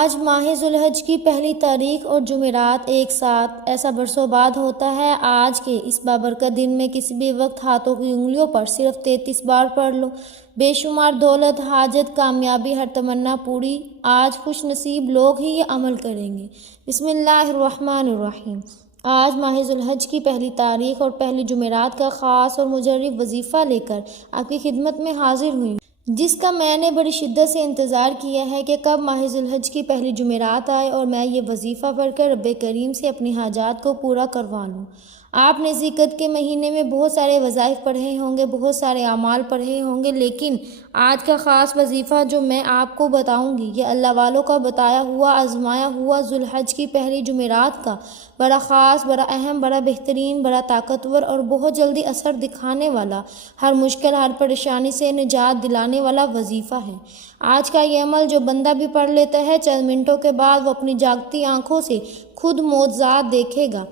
آج ماہ ذوالحج کی پہلی تاریخ اور جمعرات ایک ساتھ، ایسا برسوں بعد ہوتا ہے۔ آج کے اس بابرکت دن میں کسی بھی وقت ہاتھوں کی انگلیوں پر صرف 33 بار پڑھ لو، بے شمار دولت، حاجت، کامیابی، ہر تمنا پوری۔ آج خوش نصیب لوگ ہی یہ عمل کریں گے۔ بسم اللہ الرحمن الرحیم۔ آج ماہ ذوالحج کی پہلی تاریخ اور پہلی جمعرات کا خاص اور مجرب وظیفہ لے کر آپ کی خدمت میں حاضر ہوئی، جس کا میں نے بڑی شدت سے انتظار کیا ہے کہ کب ماہ ذوالحج کی پہلی جمعرات آئے اور میں یہ وظیفہ پڑھ کر رب کریم سے اپنی حاجات کو پورا کروا لوں۔ آپ نے ذکر کے مہینے میں بہت سارے وظائف پڑھے ہوں گے، بہت سارے اعمال پڑھے ہوں گے، لیکن آج کا خاص وظیفہ جو میں آپ کو بتاؤں گی، یہ اللہ والوں کا بتایا ہوا، آزمایا ہوا ذوالحج کی پہلی جمعرات کا بڑا خاص، بڑا اہم، بڑا بہترین، بڑا طاقتور اور بہت جلدی اثر دکھانے والا، ہر مشکل، ہر پریشانی سے نجات دلانے والا وظیفہ ہے۔ آج کا یہ عمل جو بندہ بھی پڑھ لیتا ہے، چند منٹوں کے بعد وہ اپنی جاگتی آنکھوں سے خود معجزات دیکھے گا۔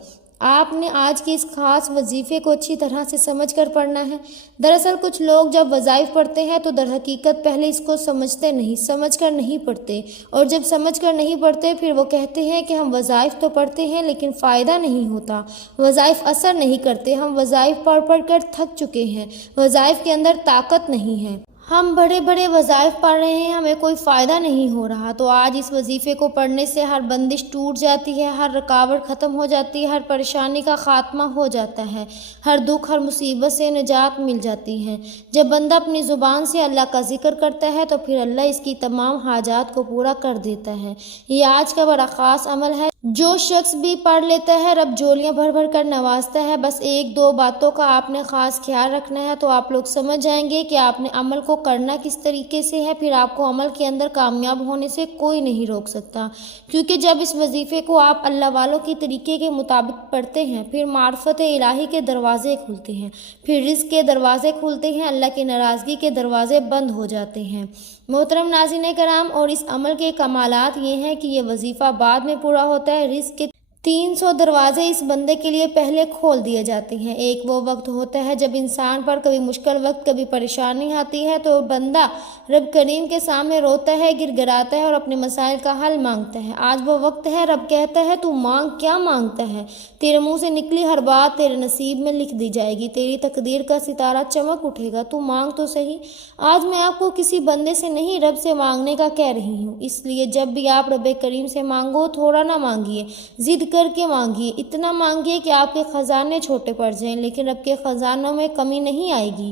آپ نے آج کے اس خاص وظیفے کو اچھی طرح سے سمجھ کر پڑھنا ہے۔ دراصل کچھ لوگ جب وظائف پڑھتے ہیں تو در حقیقت پہلے اس کو سمجھتے نہیں، سمجھ کر نہیں پڑھتے، اور جب سمجھ کر نہیں پڑھتے پھر وہ کہتے ہیں کہ ہم وظائف تو پڑھتے ہیں لیکن فائدہ نہیں ہوتا، وظائف اثر نہیں کرتے، ہم وظائف پڑھ پڑھ کر تھک چکے ہیں، وظائف کے اندر طاقت نہیں ہے، ہم بڑے بڑے وظائف پڑھ رہے ہیں، ہمیں کوئی فائدہ نہیں ہو رہا۔ تو آج اس وظیفے کو پڑھنے سے ہر بندش ٹوٹ جاتی ہے، ہر رکاوٹ ختم ہو جاتی ہے، ہر پریشانی کا خاتمہ ہو جاتا ہے، ہر دکھ، ہر مصیبت سے نجات مل جاتی ہے۔ جب بندہ اپنی زبان سے اللہ کا ذکر کرتا ہے تو پھر اللہ اس کی تمام حاجات کو پورا کر دیتا ہے۔ یہ آج کا بڑا خاص عمل ہے، جو شخص بھی پڑھ لیتا ہے رب جھولیاں بھر بھر کر نوازتا ہے۔ بس ایک دو باتوں کا آپ نے خاص خیال رکھنا ہے تو آپ لوگ سمجھ جائیں گے کہ آپ نے عمل کو کرنا کس طریقے سے ہے، پھر آپ کو عمل کے اندر کامیاب ہونے سے کوئی نہیں روک سکتا، کیونکہ جب اس وظیفے کو آپ اللہ والوں کی طریقے کے مطابق پڑھتے ہیں پھر معرفت الہی کے دروازے کھلتے ہیں، پھر رزق کے دروازے کھلتے ہیں، اللہ کی ناراضگی کے دروازے بند ہو جاتے ہیں۔ محترم ناظرین کرام، اور اس عمل کے کمالات یہ ہیں کہ یہ وظیفہ بعد میں پورا ہوتا ہے۔ رزق کے 300 دروازے اس بندے کے لیے پہلے کھول دیے جاتے ہیں۔ ایک وہ وقت ہوتا ہے جب انسان پر کبھی مشکل وقت، کبھی پریشانی آتی ہے تو بندہ رب کریم کے سامنے روتا ہے، گر گراتا ہے اور اپنے مسائل کا حل مانگتا ہے۔ آج وہ وقت ہے، رب کہتا ہے تو مانگ، کیا مانگتا ہے؟ تیرے منہ سے نکلی ہر بات تیرے نصیب میں لکھ دی جائے گی، تیری تقدیر کا ستارہ چمک اٹھے گا، تو مانگ تو صحیح۔ آج میں آپ کو کسی بندے سے نہیں رب سے مانگنے کا کہہ رہی ہوں، اس لیے جب بھی آپ رب کریم سے مانگو تھوڑا نہ مانگیے، ضد کر کے مانگیے، اتنا مانگیے کہ آپ کے خزانے چھوٹے پڑ جائیں، لیکن رب کے خزانوں میں کمی نہیں آئے گی۔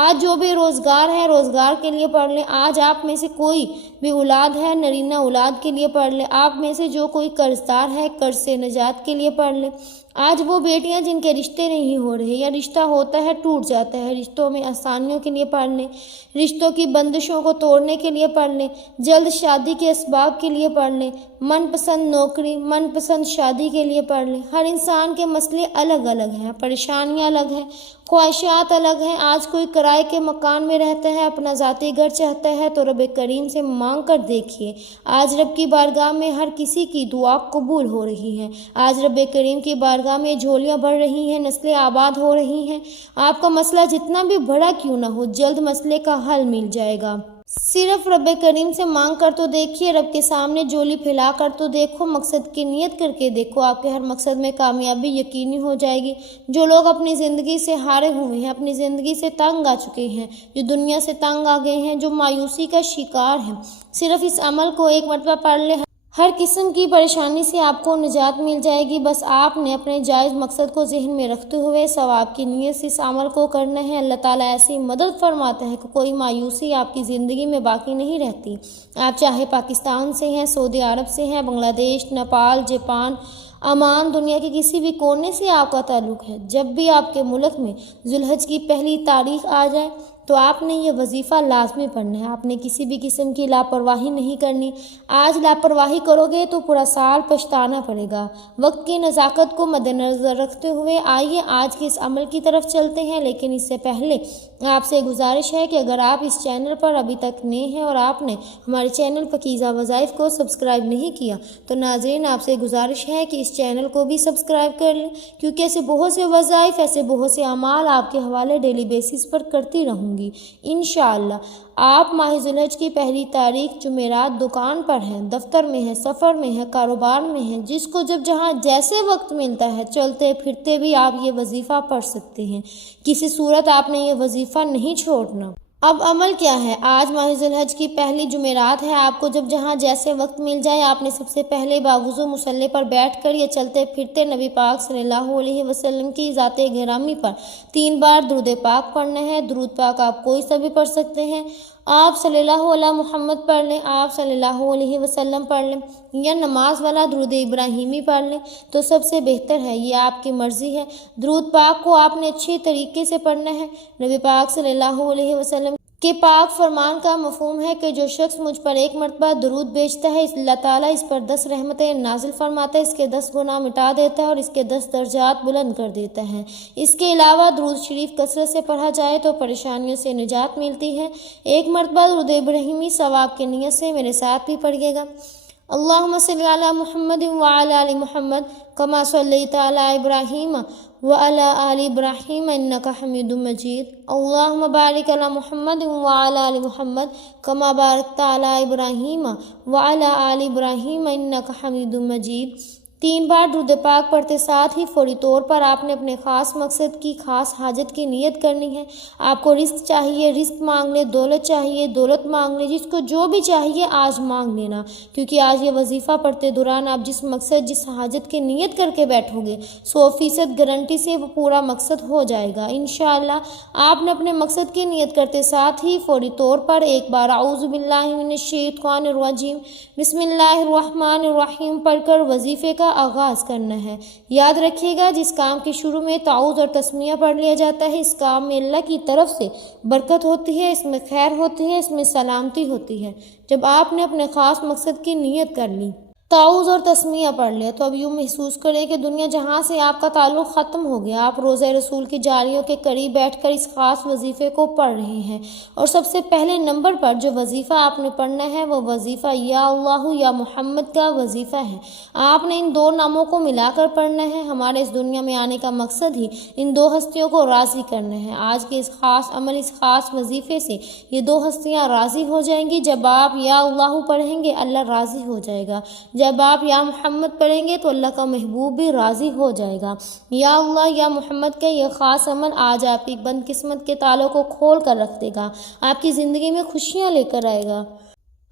آج جو بے روزگار ہے روزگار کے لیے پڑھ لیں، آج آپ میں سے کوئی بھی اولاد ہے نرینہ اولاد کے لیے پڑھ لیں، آپ میں سے جو کوئی قرض دار ہے قرض سے نجات کے لیے پڑھ لیں۔ آج وہ بیٹیاں جن کے رشتے نہیں ہو رہے یا رشتہ ہوتا ہے ٹوٹ جاتا ہے، رشتوں میں آسانیوں کے لیے پڑھ لیں، رشتوں کی بندشوں کو توڑنے کے لیے پڑھ لیں، جلد شادی کے اسباب کے لیے پڑھ لیں، من پسند نوکری، من پسند شادی کے لیے پڑھ لیں۔ ہر انسان کے مسئلے الگ الگ ہیں، پریشانیاں الگ ہیں، خواہشات الگ ہیں۔ آج کوئی کرائے کے مکان میں رہتا ہے، اپنا ذاتی گھر چاہتا ہے تو رب کریم سے مانگ کر دیکھیے، آج رب کی بارگاہ میں ہر کسی کی دعا قبول ہو رہی ہے، آج رب کریم کی بارگاہ میں جھولیاں بھر رہی ہیں، نسلیں آباد ہو رہی ہیں۔ آپ کا مسئلہ جتنا بھی بڑا کیوں نہ ہو، جلد مسئلے کا حل مل جائے گا۔ صرف رب کریم سے مانگ کر تو دیکھیے، رب کے سامنے جھولی پھیلا کر تو دیکھو، مقصد کی نیت کر کے دیکھو، آپ کے ہر مقصد میں کامیابی یقینی ہو جائے گی۔ جو لوگ اپنی زندگی سے ہارے ہوئے ہیں، اپنی زندگی سے تنگ آ چکے ہیں، جو دنیا سے تنگ آ گئے ہیں، جو مایوسی کا شکار ہیں، صرف اس عمل کو ایک مرتبہ پڑھ لیں، ہر قسم کی پریشانی سے آپ کو نجات مل جائے گی۔ بس آپ نے اپنے جائز مقصد کو ذہن میں رکھتے ہوئے ثواب کی نیت سے اس عمل کو کرنا ہے۔ اللہ تعالیٰ ایسی مدد فرماتا ہے کہ کوئی مایوسی آپ کی زندگی میں باقی نہیں رہتی۔ آپ چاہے پاکستان سے ہیں، سعودی عرب سے ہیں، بنگلہ دیش، نیپال، جاپان، عمان، دنیا کے کسی بھی کونے سے آپ کا تعلق ہے، جب بھی آپ کے ملک میں ذوالحج کی پہلی تاریخ آ جائے تو آپ نے یہ وظیفہ لازمی پڑھنا ہے، آپ نے کسی بھی قسم کی لاپرواہی نہیں کرنی۔ آج لاپرواہی کرو گے تو پورا سال پچھتانا پڑے گا۔ وقت کی نزاکت کو مد نظر رکھتے ہوئے آئیے آج کے اس عمل کی طرف چلتے ہیں، لیکن اس سے پہلے آپ سے گزارش ہے کہ اگر آپ اس چینل پر ابھی تک نئے ہیں اور آپ نے ہمارے چینل پاکیزہ وظائف کو سبسکرائب نہیں کیا تو ناظرین آپ سے گزارش ہے کہ اس چینل کو بھی سبسکرائب کر لیں، کیونکہ ایسے بہت سے وظائف، ایسے بہت سے اعمال آپ کے حوالے ڈیلی بیسس پر کرتی رہوں ہوں گی انشاءاللہ۔ آپ ماہ ذوالحج کی پہلی تاریخ جمعرات دکان پر ہیں، دفتر میں ہیں، سفر میں ہیں، کاروبار میں ہیں، جس کو جب جہاں جیسے وقت ملتا ہے چلتے پھرتے بھی آپ یہ وظیفہ پڑھ سکتے ہیں، کسی صورت آپ نے یہ وظیفہ نہیں چھوڑنا۔ اب عمل کیا ہے؟ آج ماہ ذوالحج کی پہلی جمعرات ہے، آپ کو جب جہاں جیسے وقت مل جائے آپ نے سب سے پہلے باوضو مصلی پر بیٹھ کر یہ چلتے پھرتے نبی پاک صلی اللہ علیہ وسلم کی ذات گرامی پر 3 بار درود پاک پڑھنا ہے۔ درود پاک آپ کوئی سا بھی پڑھ سکتے ہیں، آپ صلی اللہ علیہ محمد پڑھ لیں، آپ صلی اللہ علیہ وسلم پڑھ لیں، یا نماز والا درود ابراہیمی پڑھ لیں تو سب سے بہتر ہے، یہ آپ کی مرضی ہے۔ درود پاک کو آپ نے اچھی طریقے سے پڑھنا ہے۔ نبی پاک صلی اللہ علیہ وسلم کہ پاک فرمان کا مفہوم ہے کہ جو شخص مجھ پر 1 مرتبہ درود بھیجتا ہے اللہ تعالیٰ اس پر 10 رحمتیں نازل فرماتا ہے، اس کے 10 گناہ مٹا دیتا ہے اور اس کے 10 درجات بلند کر دیتا ہے۔ اس کے علاوہ درود شریف کثرت سے پڑھا جائے تو پریشانیوں سے نجات ملتی ہے۔ 1 مرتبہ درود ابراہیمی ثواب کی نیت سے میرے ساتھ بھی پڑھیے گا۔ اللہم صلی علی محمد وعلی آل محمد کما صلیت علی ابراہیم وعلی آل ابراہیم انک حمید مجید۔ اللہم بارک علی محمد وعلی آل محمد کما بارکت علی ابراہیم وعلی آل ابراہیم انک حمید مجید۔ 3 بار درود پاک پڑھتے ساتھ ہی فوری طور پر آپ نے اپنے خاص مقصد کی خاص حاجت کی نیت کرنی ہے۔ آپ کو رزق چاہیے، رزق مانگ لے، دولت چاہیے، دولت مانگ لے، جس کو جو بھی چاہیے آج مانگ لینا، کیونکہ آج یہ وظیفہ پڑھتے دوران آپ جس مقصد جس حاجت کی نیت کر کے بیٹھو گے 100% گارنٹی سے وہ پورا مقصد ہو جائے گا انشاءاللہ۔ آپ نے اپنے مقصد کی نیت کرتے ساتھ ہی فوری طور پر ایک بار اعوذ باللہ من الشیطان الرجیم بسم اللہ الرحمن الرحیم پڑھ کر وظیفے کا آغاز کرنا ہے۔ یاد رکھیے گا جس کام کے شروع میں تعوذ اور تسمیہ پڑھ لیا جاتا ہے اس کام میں اللہ کی طرف سے برکت ہوتی ہے، اس میں خیر ہوتی ہے، اس میں سلامتی ہوتی ہے۔ جب آپ نے اپنے خاص مقصد کی نیت کر لی، تعوذ اور تسمیہ پڑھ لیا، تو اب یوں محسوس کریں کہ دنیا جہاں سے آپ کا تعلق ختم ہو گیا، آپ روضہ رسول کی جاریوں کے قریب بیٹھ کر اس خاص وظیفے کو پڑھ رہے ہیں۔ اور سب سے پہلے نمبر پر جو وظیفہ آپ نے پڑھنا ہے وہ وظیفہ یا اللہ یا محمد کا وظیفہ ہے۔ آپ نے ان 2 ناموں کو ملا کر پڑھنا ہے۔ ہمارے اس دنیا میں آنے کا مقصد ہی ان 2 ہستیوں کو راضی کرنا ہے۔ آج کے اس خاص عمل، اس خاص وظیفے سے یہ 2 ہستیاں راضی ہو جائیں گی۔ جب آپ یا اللہ پڑھیں گے اللہ راضی ہو جائے گا، جب آپ یا محمد پڑھیں گے تو اللہ کا محبوب بھی راضی ہو جائے گا۔ یا اللہ یا محمد کا یہ خاص عمل آج آپ کی بند قسمت کے تالوں کو کھول کر رکھ دے گا، آپ کی زندگی میں خوشیاں لے کر آئے گا۔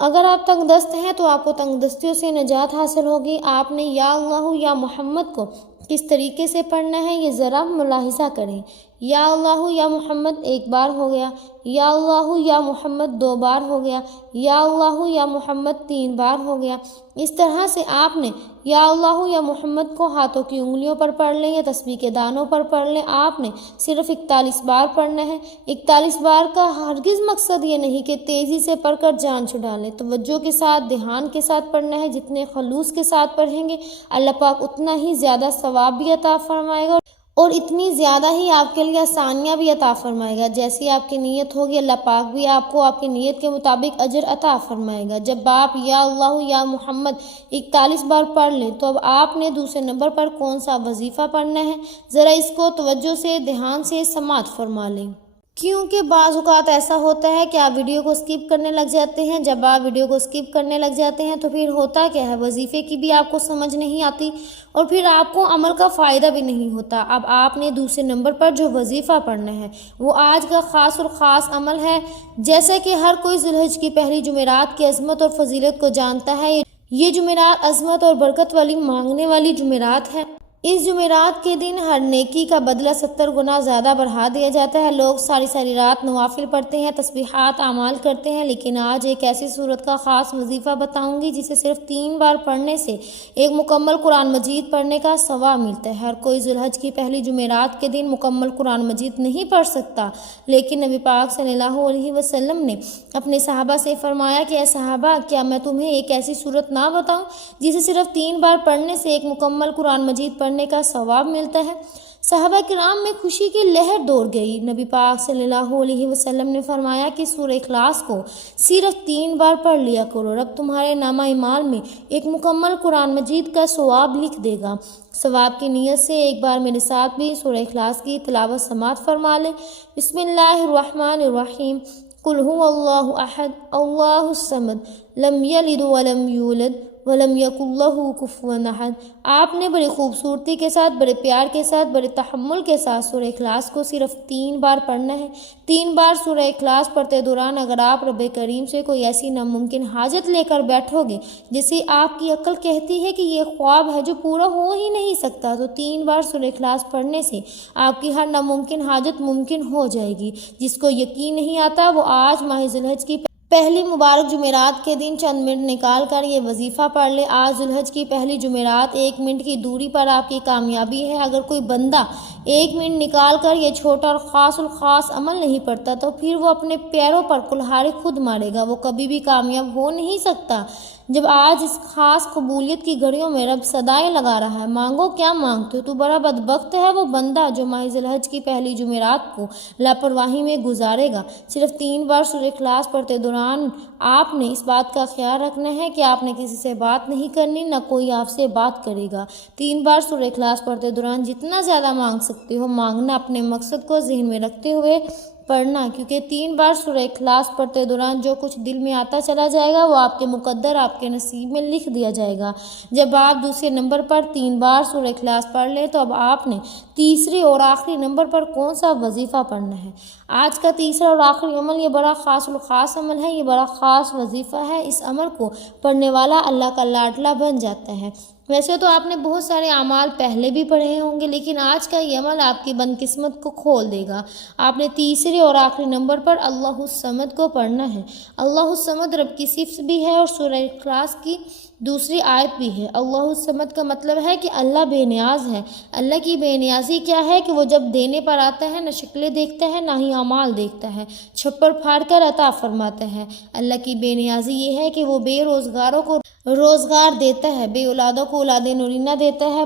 اگر آپ تنگ دست ہیں تو آپ کو تنگ دستیوں سے نجات حاصل ہوگی۔ آپ نے یا اللہ یا محمد کو کس طریقے سے پڑھنا ہے یہ ذرا ملاحظہ کریں۔ یا اللہ یا محمد 1 بار ہو گیا، یا اللہ یا محمد 2 بار ہو گیا، یا اللہ یا محمد 3 بار ہو گیا۔ اس طرح سے آپ نے یا اللہ یا محمد کو ہاتھوں کی انگلیوں پر پڑھ لیں یا تسبیح کے دانوں پر پڑھ لیں۔ آپ نے صرف 41 بار پڑھنا ہے۔ 41 بار کا ہرگز مقصد یہ نہیں کہ تیزی سے پڑھ کر جان چھڑا لیں، توجہ کے ساتھ دھیان کے ساتھ پڑھنا ہے۔ جتنے خلوص کے ساتھ پڑھیں گے اللہ پاک اتنا ہی زیادہ ثواب بھی عطا فرمائے گا اور اتنی زیادہ ہی آپ کے لیے آسانیاں بھی عطا فرمائے گا۔ جیسی آپ کی نیت ہوگی اللہ پاک بھی آپ کو آپ کی نیت کے مطابق اجر عطا فرمائے گا۔ جب آپ یا اللہ یا محمد 41 بار پڑھ لیں تو اب آپ نے دوسرے نمبر پر کون سا وظیفہ پڑھنا ہے، ذرا اس کو توجہ سے دھیان سے سماعت فرما لیں، کیونکہ بعض اوقات ایسا ہوتا ہے کہ آپ ویڈیو کو سکپ کرنے لگ جاتے ہیں۔ جب آپ ویڈیو کو سکپ کرنے لگ جاتے ہیں تو پھر ہوتا کیا ہے، وظیفے کی بھی آپ کو سمجھ نہیں آتی اور پھر آپ کو عمل کا فائدہ بھی نہیں ہوتا۔ اب آپ نے دوسرے نمبر پر جو وظیفہ پڑھنا ہے وہ آج کا خاص اور خاص عمل ہے۔ جیسا کہ ہر کوئی ذوالحج کی پہلی جمعرات کی عظمت اور فضیلت کو جانتا ہے، یہ جمعرات عظمت اور برکت والی مانگنے والی جمعرات ہے۔ اس جمعرات کے دن ہر نیکی کا بدلہ 70 گنا زیادہ بڑھا دیا جاتا ہے۔ لوگ ساری رات نوافل پڑھتے ہیں، تسبیحات اعمال کرتے ہیں، لیکن آج ایک ایسی صورت کا خاص وظیفہ بتاؤں گی جسے صرف 3 بار پڑھنے سے ایک مکمل قرآن مجید پڑھنے کا ثواب ملتا ہے۔ ہر کوئی ذوالحج کی پہلی جمعرات کے دن مکمل قرآن مجید نہیں پڑھ سکتا، لیکن نبی پاک صلی اللہ علیہ وسلم نے اپنے صحابہ سے فرمایا کہ اے صحابہ، کیا میں تمہیں ایک ایسی صورت نہ بتاؤں جسے صرف 3 بار پڑھنے سے ایک مکمل قرآن مجید پڑھنے کا ثواب ملتا ہے۔ صحابہ کرام میں خوشی کی لہر دوڑ گئی۔ نبی پاک صلی اللہ علیہ وسلم نے فرمایا کہ سورہ اخلاص کو صرف 3 بار پڑھ لیا کرو، رب تمہارے نامہ اعمال میں ایک مکمل قرآن مجید کا ثواب لکھ دے گا۔ ثواب کی نیت سے ایک بار میرے ساتھ بھی سورہ اخلاص کی تلاوت سماعت فرما لیں۔ بسم اللہ الرحمن الرحیم۔ قل هو اللہ احد اللہ الصمد لم یلد ولم یولد ولم یکن لہ کفوا احد۔ آپ نے بڑی خوبصورتی کے ساتھ، بڑے پیار کے ساتھ، بڑے تحمل کے ساتھ سورہ اخلاص کو صرف 3 بار پڑھنا ہے۔ 3 بار سورہ اخلاص پڑھتے دوران اگر آپ رب کریم سے کوئی ایسی ناممکن حاجت لے کر بیٹھو گے جسے آپ کی عقل کہتی ہے کہ یہ خواب ہے جو پورا ہو ہی نہیں سکتا، تو 3 بار سورہ اخلاص پڑھنے سے آپ کی ہر ناممکن حاجت ممکن ہو جائے گی۔ جس کو یقین نہیں آتا وہ آج ماہ ذی الحج کی پہلی مبارک جمعرات کے دن چند منٹ نکال کر یہ وظیفہ پڑھ لے۔ آج ذی الحج کی پہلی جمعرات 1 منٹ کی دوری پر آپ کی کامیابی ہے۔ اگر کوئی بندہ 1 منٹ نکال کر یہ چھوٹا اور خاص الخاص عمل نہیں پڑتا تو پھر وہ اپنے پیروں پر کلہاڑی خود مارے گا، وہ کبھی بھی کامیاب ہو نہیں سکتا۔ جب آج اس خاص قبولیت کی گھڑیوں میں رب صدائیں لگا رہا ہے، مانگو کیا مانگتے ہو، تو بڑا بدبخت ہے وہ بندہ جو ماہ ذی الحج کی پہلی جمعرات کو لاپرواہی میں گزارے گا۔ صرف 3 بار سورہ اخلاص پڑھتے دوران آپ نے اس بات کا خیال رکھنا ہے کہ آپ نے کسی سے بات نہیں کرنی، نہ کوئی آپ سے بات کرے گا۔ 3 بار سورہ اخلاص پڑھتے دوران جتنا زیادہ مانگ سکتے ہو مانگنا، اپنے مقصد کو ذہن میں رکھتے ہوئے پڑھنا، کیونکہ 3 بار سورہ اخلاص پڑھتے دوران جو کچھ دل میں آتا چلا جائے گا وہ آپ کے مقدر، آپ کے نصیب میں لکھ دیا جائے گا۔ جب آپ دوسرے نمبر پر 3 بار سورہ اخلاص پڑھ لیں تو اب آپ نے تیسرے اور آخری نمبر پر کون سا وظیفہ پڑھنا ہے۔ آج کا تیسرا اور آخری عمل یہ بڑا خاص الخاص عمل ہے، یہ بڑا خاص وظیفہ ہے۔ اس عمل کو پڑھنے والا اللہ کا لاڈلا بن جاتا ہے۔ ویسے تو آپ نے بہت سارے اعمال پہلے بھی پڑھے ہوں گے، لیکن آج کا یہ عمل آپ کی بدقسمت کو کھول دے گا۔ آپ نے تیسرے اور آخری نمبر پر اللہ الصمد کو پڑھنا ہے۔ اللہ الصمد رب کی صفت بھی ہے اور سورہ اخلاص کی دوسری آیت بھی ہے۔ اللہ الصمد کا مطلب ہے کہ اللہ بے نیاز ہے۔ اللہ کی بے نیازی کیا ہے کہ وہ جب دینے پر آتا ہے نہ شکلیں دیکھتا ہے نہ ہی اعمال دیکھتا ہے، چھپر پھاڑ کر عطا فرماتا ہے۔ اللہ کی بے نیازی یہ ہے کہ وہ بے روزگاروں کو روزگار دیتا ہے، بے اولادوں کو اولاد نورینہ دیتا ہے،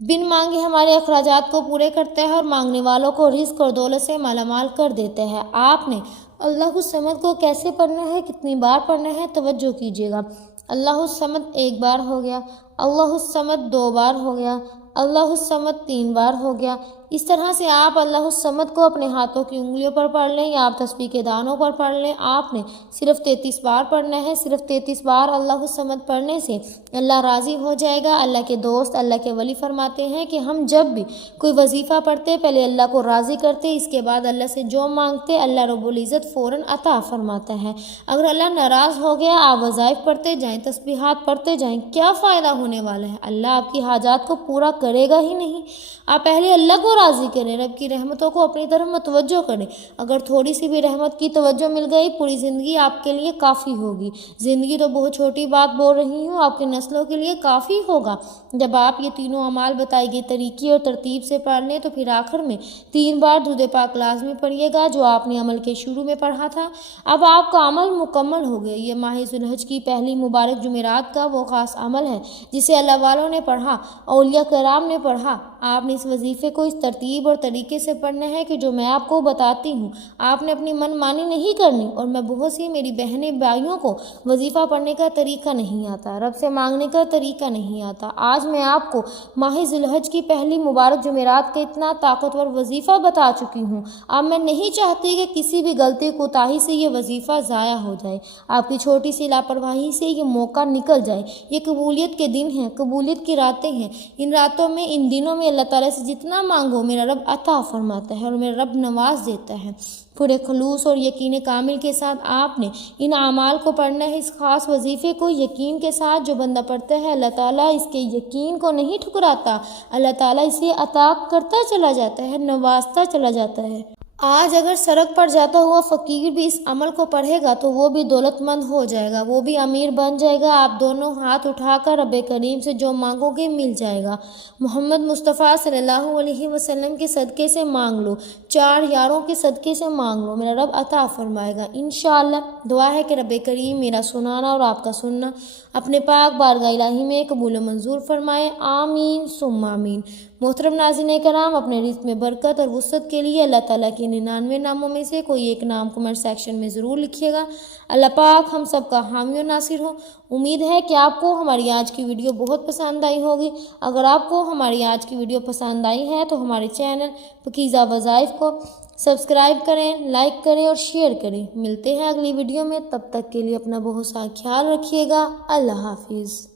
بن مانگے ہمارے اخراجات کو پورے کرتا ہے اور مانگنے والوں کو رزق اور دولت سے مالا مال کر دیتا ہے۔ آپ نے اللہ الصمد کو کیسے پڑھنا ہے، کتنی بار پڑھنا ہے، توجہ کیجیے گا۔ اللہ الصمد 1 بار ہو گیا، اللہ الصمد 2 بار ہو گیا، اللہ الصمد 3 بار ہو گیا۔ اس طرح سے آپ اللہ الصمد کو اپنے ہاتھوں کی انگلیوں پر پڑھ لیں یا آپ تسبیح کے دانوں پر پڑھ لیں۔ آپ نے صرف 33 بار پڑھنا ہے۔ صرف 33 بار اللہ الصمد پڑھنے سے اللہ راضی ہو جائے گا۔ اللہ کے دوست، اللہ کے ولی فرماتے ہیں کہ ہم جب بھی کوئی وظیفہ پڑھتے پہلے اللہ کو راضی کرتے، اس کے بعد اللہ سے جو مانگتے اللہ رب العزت فوراً عطا فرماتا ہے۔ اگر اللہ ناراض ہو گیا، آپ وظائف پڑھتے جائیں، تسبیحات پڑھتے جائیں، کیا فائدہ ہونے والا ہے؟ اللہ آپ کی حاجات کو پورا کرے گا ہی نہیں۔ آپ پہلے اللہ کو راضی کریں، رب کی رحمتوں کو اپنی طرف متوجہ کریں۔ اگر تھوڑی سی بھی رحمت کی توجہ مل گئی، پوری زندگی آپ کے لیے کافی ہوگی۔ زندگی تو بہت چھوٹی بات بول رہی ہوں، آپ کی نسلوں کے لیے کافی ہوگا۔ جب آپ یہ تینوں اعمال بتائی گئی طریقے اور ترتیب سے پڑھ لیں تو پھر آخر میں 3 بار درود پاک لازمی پڑھیے گا جو آپ نے عمل کے شروع میں پڑھا تھا۔ اب آپ کا عمل مکمل ہو گیا۔ یہ ماہ ذی الحج کی پہلی مبارک جمعرات کا وہ خاص عمل ہے جسے اللہ والوں نے پڑھا، اولیاء کرام نے پڑھا۔ آپ نے اس وظیفے کو اس ترتیب اور طریقے سے پڑھنا ہے کہ جو میں آپ کو بتاتی ہوں۔ آپ نے اپنی من مانی نہیں کرنی، اور میں بہت سی میری بہنیں بھائیوں کو وظیفہ پڑھنے کا طریقہ نہیں آتا، رب سے مانگنے کا طریقہ نہیں آتا۔ آج میں آپ کو ماہ ذی الحج کی پہلی مبارک جمعرات کا اتنا طاقتور وظیفہ بتا چکی ہوں۔ اب میں نہیں چاہتی کہ کسی بھی غلطی کوتاہی سے یہ وظیفہ ضائع ہو جائے، آپ کی چھوٹی سی لاپرواہی سے یہ موقع نکل جائے۔ یہ قبولیت کے دن ہیں، قبولیت کی راتیں ہیں۔ ان راتوں میں، ان دنوں میں اللہ تعالیٰ سے جتنا مانگو میرا رب عطا فرماتا ہے اور میرا رب نواز دیتا ہے۔ پورے خلوص اور یقین کامل کے ساتھ آپ نے ان اعمال کو پڑھنا ہے، اس خاص وظیفے کو یقین کے ساتھ جو بندہ پڑھتا ہے اللہ تعالیٰ اس کے یقین کو نہیں ٹھکراتا، اللہ تعالیٰ اسے عطا کرتا چلا جاتا ہے، نوازتا چلا جاتا ہے۔ آج اگر سڑک پر جاتا ہوا فقیر بھی اس عمل کو پڑھے گا تو وہ بھی دولت مند ہو جائے گا، وہ بھی امیر بن جائے گا۔ آپ دونوں ہاتھ اٹھا کر رب کریم سے جو مانگو گے مل جائے گا۔ محمد مصطفیٰ صلی اللہ علیہ وسلم کے صدقے سے مانگ لو 4 یاروں کے صدقے سے مانگ لو، میرا رب عطا فرمائے گا انشاءاللہ۔ دعا ہے کہ رب کریم میرا سنانا اور آپ کا سننا اپنے پاک بارگاہ الہی میں قبول و منظور فرمائے، آمین ثم آمین۔ محترم ناظرین کرام، اپنے رزق میں برکت اور وسعت کے لیے اللہ تعالیٰ کے 99 ناموں میں سے کوئی ایک نام کمنٹ سیکشن میں ضرور لکھیے گا۔ اللہ پاک ہم سب کا حامی و ناصر ہو۔ امید ہے کہ آپ کو ہماری آج کی ویڈیو بہت پسند آئی ہوگی۔ اگر آپ کو ہماری آج کی ویڈیو پسند آئی ہے تو ہمارے چینل پاکیزہ وظائف کو سبسکرائب کریں، لائک کریں اور شیئر کریں۔ ملتے ہیں اگلی ویڈیو میں، تب تک کے لیے اپنا بہت سا خیال رکھیے گا۔ اللہ حافظ۔